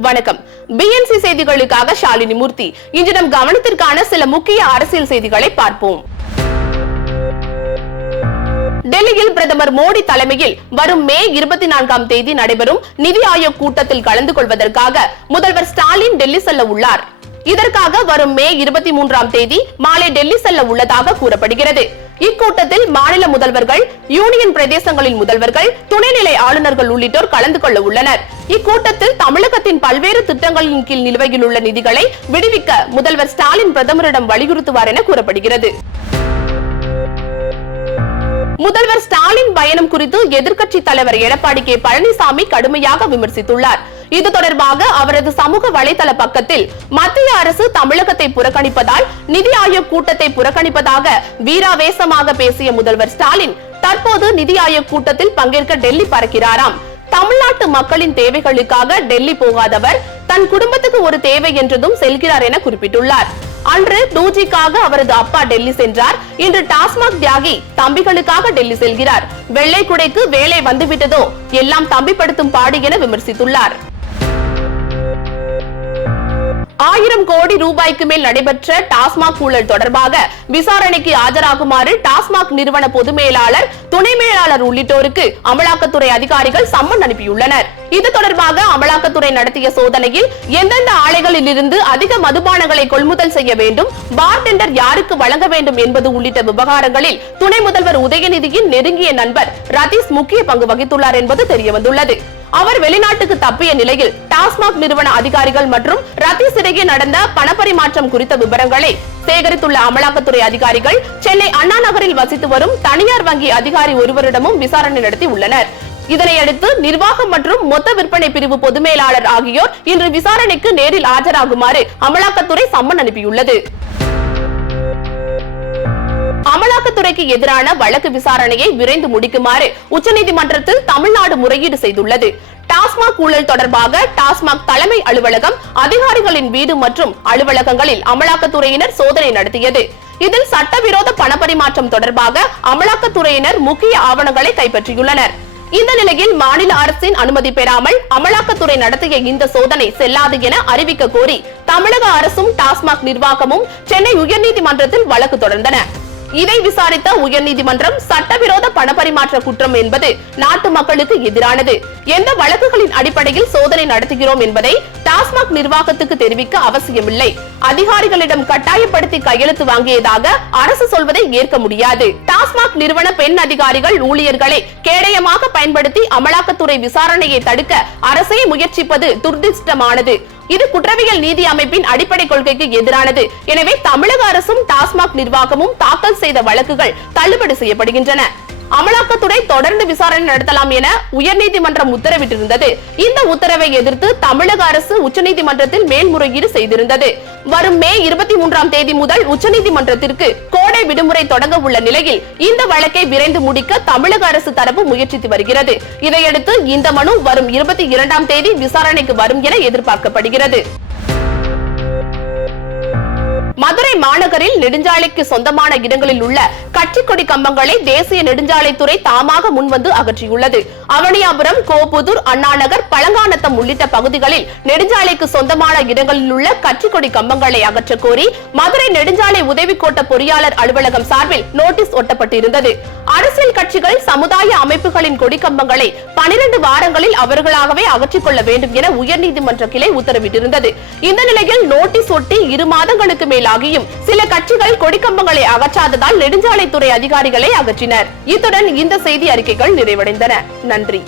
வணக்கம். பிஎன்சி செய்திகளுக்காக ஷாலினி மூர்த்தி. இன்று நம் கவனத்திற்கான சில முக்கிய அரசியல் செய்திகளை பார்ப்போம். டெல்லியில் பிரதமர் மோடி தலைமையில் வரும் மே இருபத்தி நான்காம் தேதி நடைபெறும் நிதி ஆயோக் கூட்டத்தில் கலந்து கொள்வதற்காக முதல்வர் ஸ்டாலின் டெல்லி செல்ல உள்ளார். இதற்காக வரும் மே இருபத்தி மூன்றாம் தேதி மாலை டெல்லி செல்ல உள்ளதாக கூறப்படுகிறது. இக்கூட்டத்தில் மாநில முதல்வர்கள் யூனியன் பிரதேசங்களின் முதல்வர்கள் துணைநிலை ஆளுநர்கள் உள்ளிட்டோர் கலந்து கொள்ள உள்ளனர். இக்கூட்டத்தில் தமிழகத்தின் பல்வேறு திட்டங்களின் கீழ் நிலுவையில் உள்ள நிதிகளை விடுவிக்க முதல்வர் ஸ்டாலின் பிரதமரிடம் வலியுறுத்துவார் என கூறப்படுகிறது. முதல்வர் ஸ்டாலின் பயணம் குறித்து எதிர்க்கட்சி தலைவர் எடப்பாடி கே. பழனிசாமி கடுமையாக விமர்சித்துள்ளார். இது தொடர்பாக அவரது சமூக வலைதள பக்கத்தில் மத்திய அரசு தமிழகத்தை புறக்கணிப்பதால் நிதி ஆயோக் கூட்டத்தை புறக்கணிப்பதாக வீராவேசமாக பேசிய முதல்வர் ஸ்டாலின் தற்போது நிதி ஆயோக் கூட்டத்தில் பங்கேற்க டெல்லி பறக்கிறாராம். தமிழ்நாட்டு மக்களின் தேவைகளுக்காக டெல்லி போகாதவர் தன் குடும்பத்துக்கு ஒரு தேவை என்றதும் செல்கிறார் என குறிப்பிட்டுள்ளார். அன்று டூஜிக்காக அவரது அப்பா டெல்லி சென்றார். இன்று டாஸ்மாக் தியாகி தம்பிகளுக்காக டெல்லி செல்கிறார். வெள்ளை குடைக்கு வேலை வந்துவிட்டதோ எல்லாம் தம்பிப்படுத்தும் பாடு என விமர்சித்துள்ளார். ஆயிரம் கோடி ரூபாய்க்கு மேல் நடைபெற்ற டாஸ்மாக் ஊழல் தொடர்பாக விசாரணைக்கு ஆஜராகுமாறு டாஸ்மாக் நிறுவன பொது மேலாளர் துணை மேலாளர் உள்ளிட்டோருக்கு அமலாக்கத்துறை அதிகாரிகள் சம்மன் அனுப்பியுள்ளனர். இது தொடர்பாக அமலாக்கத்துறை நடத்திய சோதனையில் எந்தெந்த ஆலைகளில் இருந்து அதிக மதுபானங்களை கொள்முதல் செய்ய வேண்டும் பார்டெண்டர் யாருக்கு வழங்க வேண்டும் என்பது உள்ளிட்ட விவகாரங்களில் துணை முதல்வர் உதயநிதியின் நெருங்கிய நண்பர் ரதீஷ் முக்கிய பங்கு வகித்துள்ளார் என்பது தெரியவந்துள்ளது. அவர் வெளிநாட்டுக்கு தப்பிய நிலையில் டாஸ்மாக் நிறுவன அதிகாரிகள் மற்றும் ரத்தி இடையே நடந்த பணப்பரிமாற்றம் குறித்த விவரங்களை சேகரித்துள்ள அமலாக்கத்துறை அதிகாரிகள் சென்னை அண்ணா நகரில் வசித்து வரும் தனியார் வங்கி அதிகாரி ஒருவரிடமும் விசாரணை நடத்தி உள்ளனர். இதனையடுத்து நிர்வாகம் மற்றும் மொத்த விற்பனை பிரிவு பொது மேலாளர் ஆகியோர் இன்று விசாரணைக்கு நேரில் ஆஜராகுமாறு அமலாக்கத்துறை சம்மன் அனுப்பியுள்ளது. அமலாக்கத்துறைக்கு எதிரான வழக்கு விசாரணையை விரைந்து முடிக்குமாறு உச்சநீதிமன்றத்தில் தமிழ்நாடு முறையீடு செய்துள்ளது. டாஸ்மாக் ஊழல் தொடர்பாக டாஸ்மாக் தலைமை அலுவலகம் அதிகாரிகளின் வீடு மற்றும் அலுவலகங்களில் அமலாக்கத்துறையினர் சோதனை நடத்தியது. இதில் சட்டவிரோத பணப்பரிமாற்றம் தொடர்பாக அமலாக்கத்துறையினர் முக்கிய ஆவணங்களை கைப்பற்றியுள்ளனர். இந்த நிலையில் மாநில அரசின் அனுமதி பெறாமல் அமலாக்கத்துறை நடத்திய இந்த சோதனை செல்லாது என அறிவிக்க கோரி தமிழக அரசும் டாஸ்மாக் நிர்வாகமும் சென்னை உயர்நீதிமன்றத்தில் வழக்கு தொடர்ந்தன. இதை விசாரித்த உயர்நீதிமன்றம் சட்டவிரோத பணப்பரிமாற்ற குற்றம் என்பது நாட்டு மக்களுக்கு எதிரானது. எந்த வழக்குகளின் அடிப்படையில் சோதனை நடத்துகிறோம் என்பதை டாஸ்மாக் நிர்வாகத்துக்கு தெரிவிக்க அவசியமில்லை. அதிகாரிகளிடம் கட்டாயப்படுத்தி கையெழுத்து வாங்கியதாக அரசு சொல்வதை ஏற்க முடியாது. டாஸ்மாக் நிறுவன பெண் அதிகாரிகள் ஊழியர்களை கேடயமாக பயன்படுத்தி அமலாக்கத்துறை விசாரணையை தடுக்க அரசே முயற்சிப்பது துர்திஷ்டமானது. இது குற்றவியல் நீதி அமைப்பின் அடிப்படை கொள்கைக்கு எதிரானது. எனவே தமிழக அரசும் டாஸ்மாக் நிர்வாகமும் தாக்கல் செய்த வழக்குகள் தள்ளுபடி செய்யப்படுகின்றன. அமலாக்கத்துறை தொடர்ந்து விசாரணை நடத்தலாம் என உயர்நீதிமன்றம் உத்தரவிட்டிருந்தது. இந்த உத்தரவை எதிர்த்து தமிழக அரசு உச்சநீதிமன்றத்தில் மேல்முறையீடு செய்திருந்தது. வரும் மே இருபத்தி மூன்றாம் தேதி முதல் உச்சநீதிமன்றத்திற்கு கோடை விடுமுறை தொடங்க உள்ள நிலையில் இந்த வழக்கை விரைந்து முடிக்க தமிழக அரசு தரப்பு முயற்சித்து வருகிறது. இதையடுத்து இந்த மனு வரும் இருபத்தி இரண்டாம் தேதி விசாரணைக்கு வரும் என எதிர்பார்க்கப்படுகிறது. மதுரை மாநகரில் நெடுஞ்சாலைக்கு சொந்தமான இடங்களில் உள்ள கட்சிக்கொடி கம்பங்களை தேசிய நெடுஞ்சாலைத்துறை தாமாக முன்வந்து அகற்றியுள்ளது. அவனியாபுரம் கோபுதூர் அண்ணாநகர் பழங்கானத்தம் உள்ளிட்ட பகுதிகளில் நெடுஞ்சாலைக்கு சொந்தமான இடங்களில் உள்ள கட்சிக்கொடி கம்பங்களை அகற்ற கோரி மதுரை நெடுஞ்சாலை உதவி கோட்ட பொறியாளர் அலுவலகம் சார்பில் நோட்டீஸ் ஒட்டப்பட்டிருந்தது. அரசியல் கட்சிகள் சமுதாய அமைப்புகளின் கொடி கம்பங்களை பனிரெண்டு வாரங்களில் அவர்களாகவே அகற்றிக் கொள்ள வேண்டும் என உயர்நீதிமன்ற கிளை உத்தரவிட்டிருந்தது. இந்த நிலையில் நோட்டீஸ் ஒட்டி இரு மாதங்களுக்கு மேல் ஆகியும் சில கட்சிகள் கொடிக்கம்பங்களை அகற்றாததால் நெடுஞ்சாலைத்துறை அதிகாரிகளை அகற்றினர். இத்துடன் இந்த செய்தி அறிக்கைகள் நிறைவடைந்தன. நன்றி.